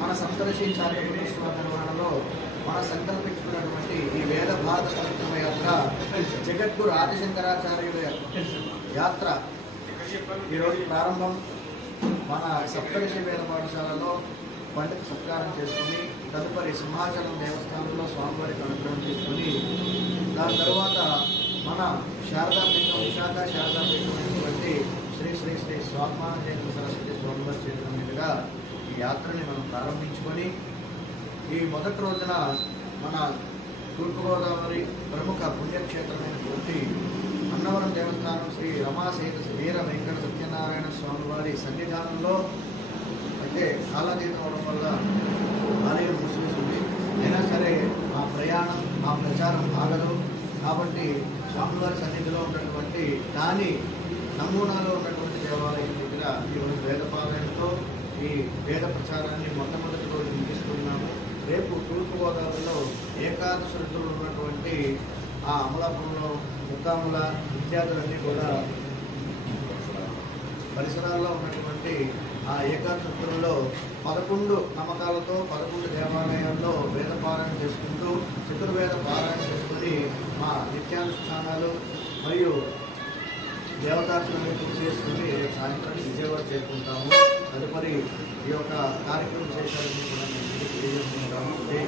మన సప్తర్షి చారిత్రక నిర్వహణలో మన సంకల్పించుకున్నటువంటి ఈ వేద భారత కార్యక్రమ యాత్ర జగద్గురు ఆదిశంకరాచార్యుల యాత్ర ఈరోజు ప్రారంభం. మన సప్తర్షి వేద పాఠశాలలో పండిత సత్కారం చేసుకుని తదుపరి సింహాచలం దేవస్థానంలో స్వామివారికి అనుగ్రహం తీసుకుని దాని తర్వాత మన శారదాపీఠం విశాఖ శారదాపీఠం అయినటువంటి శ్రీ శ్రీ శ్రీ స్వాత్మానందేంద్ర సరస్వతి స్వామివారి చేతుల మీదుగా ఈ యాత్రని మనం ప్రారంభించుకొని ఈ మొదటి రోజున మన తూర్పుగోదావరి ప్రముఖ పుణ్యక్షేత్రమైనటువంటి అన్నవరం దేవస్థానం శ్రీ రమాసేత వీర వెంకట సత్యనారాయణ స్వామివారి సన్నిధానంలో అయితే కాలాతీతం అవడం వల్ల ఆలయం మూసివేసింది. అయినా సరే ఆ ప్రయాణం ఆ ప్రచారం ఆగదు. కాబట్టి స్వామివారి సన్నిధిలో ఉన్నటువంటి దాని నమూనాలో ఉన్నటువంటి దేవాలయం దగ్గర ఈరోజు వేదపాలయంతో ఈ వేద ప్రచారాన్ని మొట్టమొదటి రోజు ముగిస్తున్నాము. రేపు తూర్పుగోదావరిలో ఏకాదశి ఋతువులు ఉన్నటువంటి ఆ అమలాపురంలో ముక్కాముల ఇత్యాదులన్నీ కూడా పరిసరాల్లో ఉన్నటువంటి ఆ ఏకాదశి ఋతువుల్లో 11 నమ్మకాలతో 11 దేవాలయాల్లో వేద పారాయణ చేసుకుంటూ చతుర్వేద పారాయణ చేసుకుని మా నిత్యానుష్ఠానాలు మరియు దేవతార్చనలు పూర్తి చేసుకుని సాయంత్రం విజయవాడ చేరుకుంటాము. తదుపరి ఈ యొక్క కార్యక్రమ విశేషాలను కూడా మేము తెలియజేసుకుంటాము. జయ